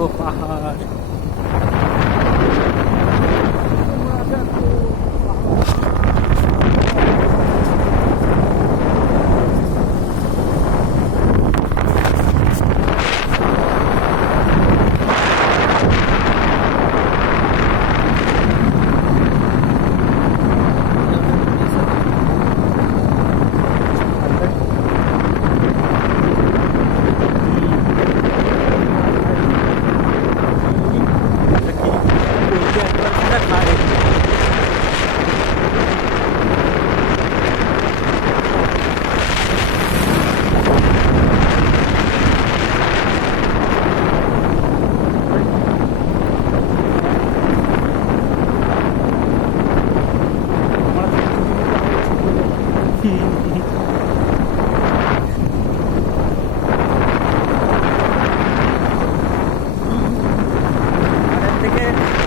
ও পাহাড়।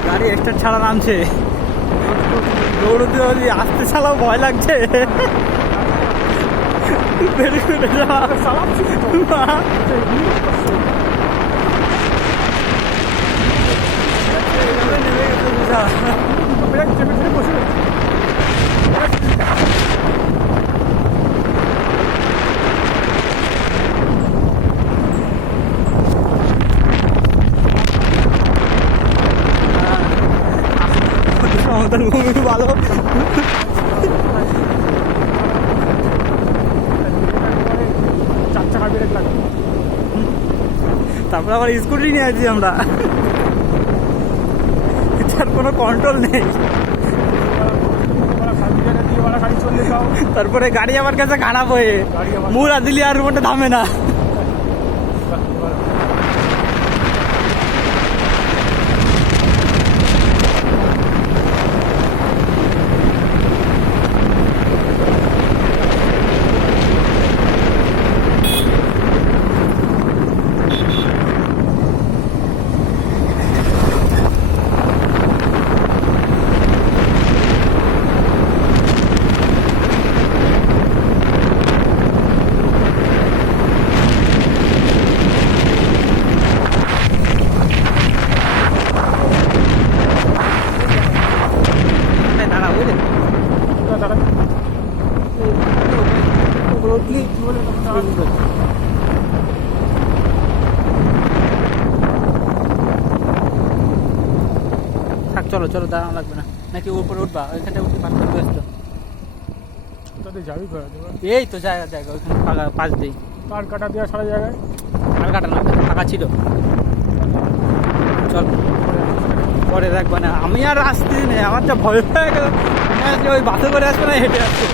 গাড়ি এক্সট্রা ছাড়া নামছে, দৌড়তে আসতে চালাও ভয় লাগছে। ভালো তারপরে আবার স্কুটি নিয়ে আছি আমরা, তার কোনো কন্ট্রোল নেই। তারপরে গাড়ি আমার কাছে খারাপ হয়ে মুরা দিলি আর মোটে থামে না। চলো চলো, দাঁড়ানো লাগবে না, নাকি উপরে উঠবা? ওইখানটা উঠে পাশ করতে আসতো, এই তো জায়গা জায়গা ওইখানে ফাঁকা পাশ দিই। তার কাটা দেওয়া সারা জায়গায় আর কাটা না, ফাঁকা ছিল। চল পরে দেখবা না, আমি আর আসতে নেই, আমার যা ভয় হয়ে গেল। ওই বাসে করে আসবে না, হেঁটে আসছে।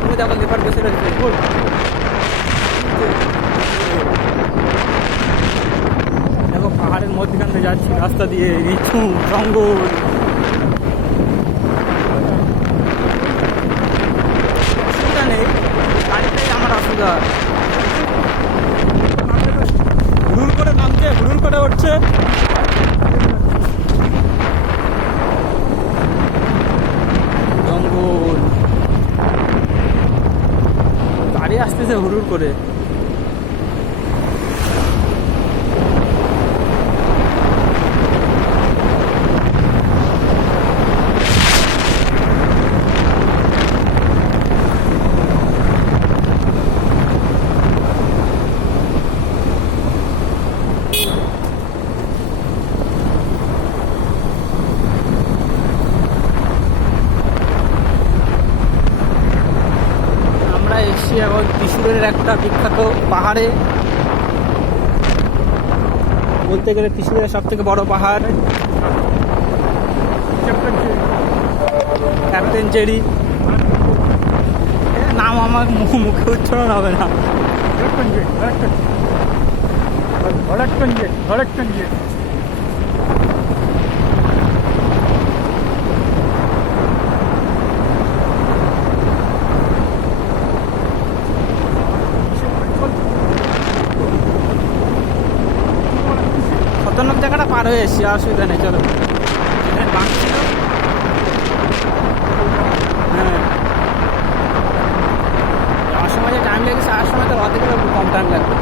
তুমি দেখো লেপার বসে রয়েছে। দেখো পাহাড়ের মধ্যখান থেকে যাচ্ছি রাস্তা দিয়ে, নিচু জঙ্গল। অসুবিধা নেই, গাড়িটাই আমার অসুবিধা। হুড় করে নামছে, হুড় করে উঠছে। জঙ্গল, গাড়ি আসতেছে হুড় করে। এবং ত্রিশূরের একটা বিখ্যাত পাহাড়ে, বলতে গেলে ত্রিশূরের সব থেকে বড় পাহাড় ক্যাপ্টেন চেরি। নাম আমার মুখে উচ্চারণ হবে না। খতরনাক জায়গাটা পার হয়ে এসেছি, অসুবিধা নেই। চলো, এখানে বাঁক ছিল। হ্যাঁ, যাওয়ার সময় যে টাইম লেগেছে, আসার সময় তো অর্ধেকের কম টাইম লাগবে।